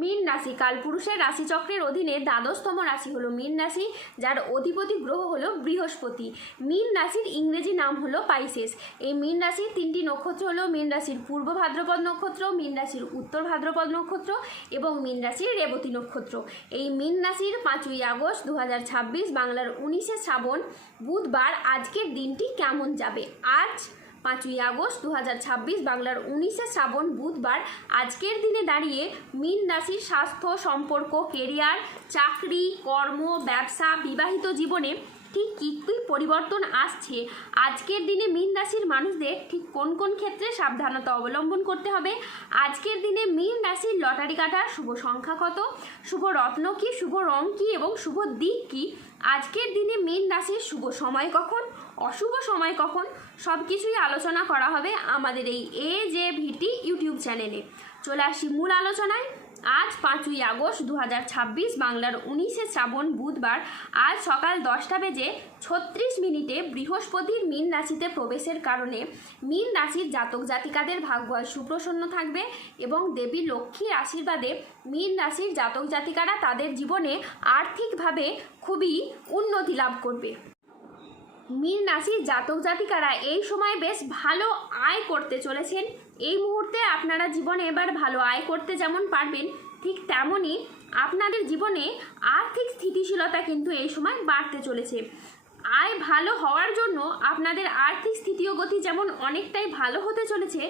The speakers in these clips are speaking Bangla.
মীন রাশি কালপুরুষের রাশিচক্রের অধীনে দ্বাদশতম রাশি হলো মীন রাশি, যার অধিপতি গ্রহ হলো বৃহস্পতি। মীন রাশির ইংরেজি নাম হলো পাইসেস। এই মীন রাশির তিনটি নক্ষত্র হলো মীন রাশির পূর্ব ভাদ্রপদ নক্ষত্র, মীন রাশির উত্তর ভাদ্রপদ নক্ষত্র এবং মীন রাশির রেবতী নক্ষত্র। এই মীন রাশির 5ই আগস্ট 2026 বাংলার 19শে শ্রাবণ বুধবার আজকের দিনটি কেমন যাবে? আজ 5ই আগস্ট 2026 বাংলার 19শে শ্রাবণ বুধবার আজকের দিনে দাঁড়িয়ে মীন রাশির স্বাস্থ্য, সম্পর্ক, কেরিয়ার, চাকরি, কর্ম, ব্যবসা, বিবাহিত জীবনে ঠিক কী কী পরিবর্তন আসছে, আজকের দিনে মীন রাশির মানুষদের ঠিক কোন কোন ক্ষেত্রে সাবধানতা অবলম্বন করতে হবে, আজকের দিনে মীন রাশির লটারি কাটার শুভ সংখ্যা কত, শুভ রত্ন কী, শুভ রং কী এবং শুভ দিক কী, আজকের দিনে মীন রাশির শুভ সময় কখন, অশুভ সময় কখন, সব কিছুই আলোচনা করা হবে আমাদের এই AJVT ইউটিউব চ্যানেলে। চলে আসি মূল আলোচনায়। আজ 5ই আগস্ট 2026 বাংলার 19শে শ্রাবণ বুধবার আজ সকাল 10:36 বৃহস্পতির মীন রাশিতে প্রবেশের কারণে মীন রাশির জাতক জাতিকাদের ভাগ্য সুপ্রসন্ন থাকবে এবং দেবী লক্ষ্মীর আশীর্বাদে মীন রাশির জাতক জাতিকারা তাদের জীবনে আর্থিকভাবে খুবই উন্নতি লাভ করবে। মীন রাশির জাতক জাতিকারা এই সময় বেশ ভালো আয় করতে চলেছেন। এই মুহূর্তে আপনারা জীবনে এবার ভালো আয় করতে যেমন পারবেন, ঠিক তেমনই আপনাদের জীবনে আর্থিক স্থিতিশীলতা কিন্তু এই সময় বাড়তে চলেছে। আয় ভালো হওয়ার জন্য আপনাদের আর্থিক স্থিতি ও গতি যেমন অনেকটাই ভালো হতে চলেছে,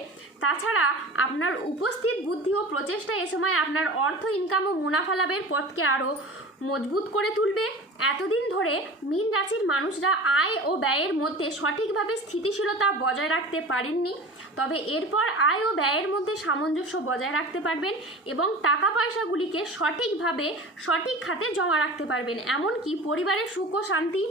তাছাড়া আপনার উপস্থিত বুদ্ধি ও প্রচেষ্টা এ সময় আপনার অর্থ ইনকাম ও মুনাফা লাভের পথকে আরও মজবুত করে তুলবে। এতদিন ধরে মীন রাশির মানুষরা আয় ও ব্যয়ের মধ্যে সঠিকভাবে স্থিতিশীলতা বজায় রাখতে পারেননি, তবে এরপর আয় ও ব্যয়ের মধ্যে সামঞ্জস্য বজায় রাখতে পারবেন এবং টাকা পয়সাগুলিকে সঠিকভাবে সঠিক খাতে জমা রাখতে পারবেন। এমনকি পরিবারের সুখ ও শান্তি,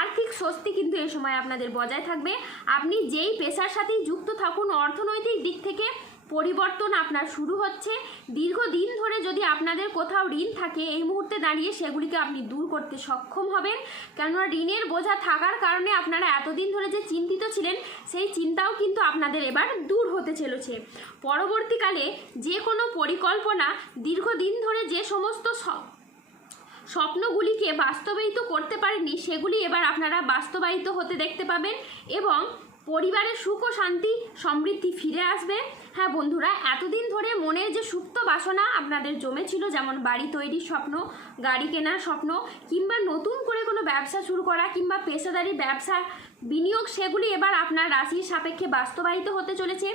আর্থিক স্বস্তি কিন্তু এই সময় আপনাদের বজায় থাকবে। আপনি যেই পেশার সাথেই যুক্ত থাকুন, অর্থনৈতিক দিক থেকে পরিবর্তন আপনার শুরু হচ্ছে। দীর্ঘদিন ধরে যদি আপনাদের কোথাও ঋণ থাকে, এই মুহূর্তে দাঁড়িয়ে সেগুলিকে আপনি দূর করতে সক্ষম হবেন, কেননা ঋণের বোঝা থাকার কারণে আপনারা এতদিন ধরে যে চিন্তিত ছিলেন, সেই চিন্তাও কিন্তু আপনাদের এবার দূর হতে চলেছে। পরবর্তীকালে যে কোনো পরিকল্পনা, দীর্ঘদিন ধরে যে সমস্ত স্বপ্নগুলিকে বাস্তবায়িত করতে পারেননি, সেগুলি এবার আপনারা বাস্তবায়িত হতে দেখতে পাবেন এবং পরিবারের সুখ ও শান্তি সমৃদ্ধি ফিরে আসবে। হ্যাঁ বন্ধুরা, এতদিন ধরে মনের যে সুপ্ত বাসনা আপনাদের জমেছিল, যেমন বাড়ি তৈরির স্বপ্ন, গাড়ি কেনার স্বপ্ন, কিংবা নতুন করে কোনো ব্যবসা শুরু করা কিংবা পেশাদারি ব্যবসা বিনিয়োগ, সেগুলি এবার আপনার রাশির সাপেক্ষে বাস্তবায়িত হতে চলেছে।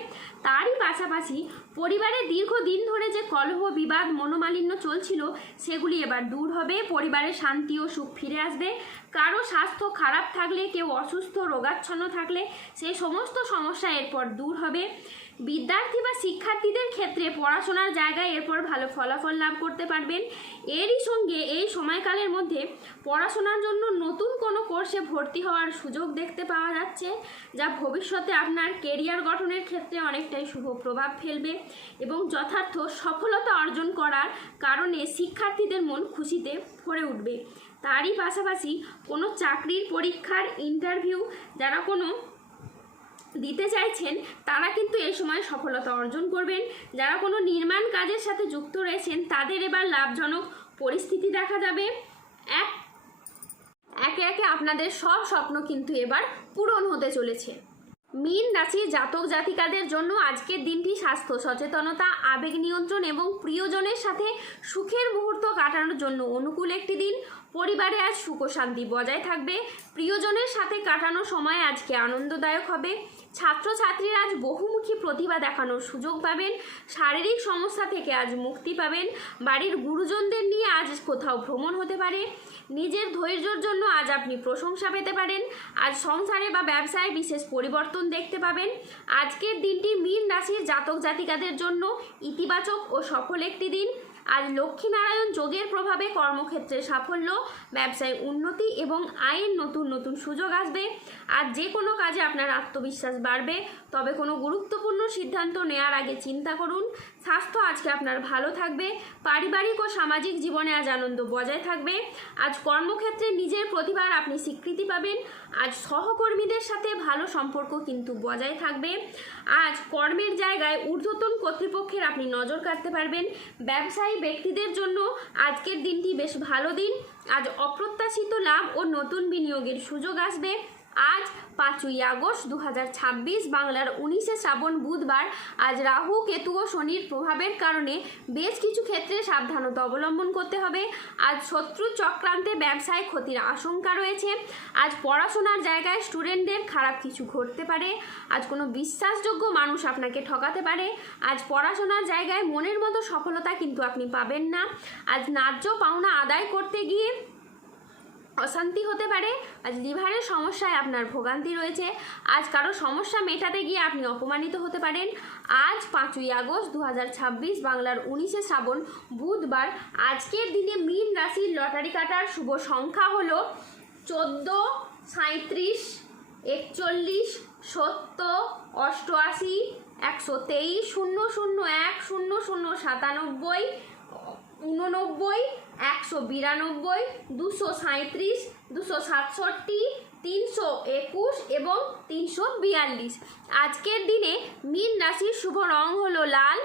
তারই পাশাপাশি পরিবারে দীর্ঘদিন ধরে যে কলহ, বিবাদ, মনোমালিন্য চলছিল, সেগুলি এবার দূর হবে। পরিবারের শান্তি ও সুখ ফিরে আসবে। কারো স্বাস্থ্য খারাপ থাকলে, কেউ অসুস্থ রোগাচ্ছন্ন থাকলে, সেই সমস্ত সমস্যা এরপর দূর হবে। বিদ্যার্থী বা শিক্ষার্থীদের ক্ষেত্রে পড়াশোনার জায়গায় এরপর ভালো ফলাফল লাভ করতে পারবেন। এরই সঙ্গে এই সময়কালের মধ্যে পড়াশোনার জন্য নতুন কোনো কোর্সে ভর্তি হওয়ার সুযোগ দেখতে পাওয়া যাচ্ছে, যা ভবিষ্যতে আপনার কেরিয়ার গঠনের ক্ষেত্রে অনেকটাই শুভ প্রভাব ফেলবে এবং যথার্থ সফলতা অর্জন করার কারণে শিক্ষার্থীদের মন খুশিতে ভরে উঠবে। তারই পাশাপাশি কোনো চাকরির পরীক্ষার ইন্টারভিউ যারা কোনো দিতে চাইছেন, তারা কিন্তু এই সময় সফলতা অর্জন করবেন। যারা কোনো নির্মাণ কাজের সাথে যুক্ত রয়েছেন, তাদের এবার লাভজনক পরিস্থিতি দেখা যাবে। একে একে আপনাদের সব স্বপ্ন কিন্তু এবার পূরণ হতে চলেছে। মীন রাশির জাতক জাতিকাদের জন্য আজকের দিনটি স্বাস্থ্য সচেতনতা, আবেগ নিয়ন্ত্রণ এবং প্রিয়জনের সাথে সুখের মুহূর্ত কাটানোর জন্য অনুকূল একটি দিন। পরিবারে আজ সুখ ও শান্তি বজায় থাকবে। প্রিয়জনের সাথে কাটানো সময় আজকে আনন্দদায়ক হবে। ছাত্রছাত্রীরা আজ বহুমুখী প্রতিভা দেখানোর সুযোগ পাবেন। শারীরিক সমস্যা থেকে আজ মুক্তি পাবেন। বাড়ির গুরুজনদের নিয়ে আজ কোথাও ভ্রমণ হতে পারে। নিজের ধৈর্যের জন্য আজ আপনি প্রশংসা পেতে পারেন। আজ সংসারে বা ব্যবসায় বিশেষ পরিবর্তন দেখতে পাবেন। আজকের দিনটি মীন রাশির জাতক জাতিকাদের জন্য ইতিবাচক ও সফল একটি দিন। আজ লক্ষ্মীনারায়ণ যোগের প্রভাবে কর্মক্ষেত্রে সাফল্য, ব্যবসায় উন্নতি এবং আয়ের নতুন নতুন সুযোগ আসবে। আজ যে কোনো কাজে আপনার আত্মবিশ্বাস বাড়বে। তবে কোনো গুরুত্বপূর্ণ সিদ্ধান্ত নেওয়ার আগে চিন্তা করুন। স্বাস্থ্য আজকে আপনার ভালো থাকবে। পারিবারিক ও সামাজিক জীবনে আজ আনন্দ বজায় থাকবে। আজ কর্মক্ষেত্রে নিজের প্রতিভার আপনি স্বীকৃতি পাবেন। আজ সহকর্মীদের সাথে ভালো সম্পর্ক কিন্তু বজায় থাকবে। আজ কর্মের জায়গায় ঊর্ধ্বতন কর্তৃপক্ষের আপনি নজর কাটতে পারবেন। ব্যবসায়ী ব্যক্তিদের জন্য আজকের দিনটি বেশ ভালো দিন। আজ অপ্রত্যাশিত লাভ ও নতুন বিনিয়োগের সুযোগ আসবে। আজ 5ই আগস্ট 2026 বাংলার 19শে শ্রাবণ বুধবার। আজ রাহু কেতু ও শনির প্রভাবের কারণে বেশ কিছু ক্ষেত্রে সাবধানতা অবলম্বন করতে হবে। আজ শত্রু চক্রান্তে ব্যবসায় ক্ষতির আশঙ্কা রয়েছে। আজ পড়াশোনার জায়গায় স্টুডেন্টদের খারাপ কিছু ঘটতে পারে। আজ কোনো বিশ্বাসযোগ্য মানুষ আপনাকে ঠকাতে পারে। আজ পড়াশোনার জায়গায় মনের মতো সফলতা কিন্তু আপনি পাবেন না। আজ ন্যায্য পাওনা আদায় করতে গিয়ে অশান্তি হতে পারে। আজ লিভারের সমস্যায় আপনার ভোগান্তি রয়েছে। আজ কারো সমস্যা মেটাতে গিয়ে আপনি অপমানিত হতে পারেন। আজ 5ই আগস্ট 2026 বাংলার 19শে শ্রাবণ বুধবার। আজকের দিনে মীন রাশির লটারি কাটার শুভ সংখ্যা হলো 14, 37, 41, 70, 88, 123, 001, 0097, 89, 192, 237, 267, 321 এবং 342। আজকের দিনে মীন রাশির শুভ রং হলো লাল।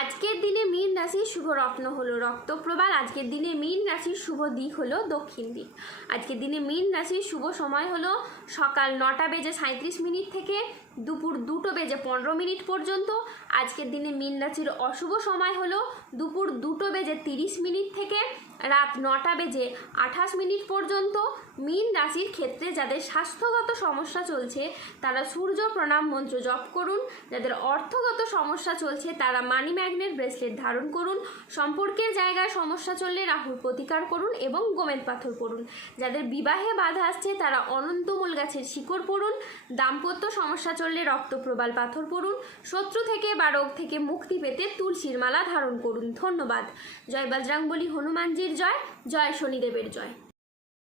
আজকের দিনে মীন রাশির শুভ রত্ন হলো রক্তপ্রবাল। আজকের দিনে মীন রাশির শুভ দিক হলো দক্ষিণ দিক। আজকের দিনে মীন রাশির শুভ সময় হলো সকাল 9:37 থেকে দুপুর 2:15 পর্যন্ত। আজকের দিনে মীন রাশির অশুভ সময় হলো দুপুর 2:30 থেকে রাত 9:28 পর্যন্ত। মীন রাশির ক্ষেত্রে যাদের স্বাস্থ্যগত সমস্যা চলছে তারা সূর্য প্রণাম মন্ত্র জপ করুন। যাদের অর্থগত সমস্যা চলছে তারা মানি ম্যাগনেট ব্রেসলেট ধারণ করুন। সম্পর্কের জায়গায় সমস্যা চললে রাহুর প্রতিকার করুন এবং গোমেদ পাথর পড়ুন। যাদের বিবাহে বাধা আসছে তারা অনন্তমূল গাছের শিকড় পড়ুন। দাম্পত্য সমস্যা চললে রক্তপ্রবাল পাথর পড়ুন। শত্রু থেকে বা রোগ থেকে মুক্তি পেতে তুলসীর মালা ধারণ করুন। ধন্যবাদ। জয় বজরংবলী হনুমানজির জয়। জয় শনিদেবের জয়।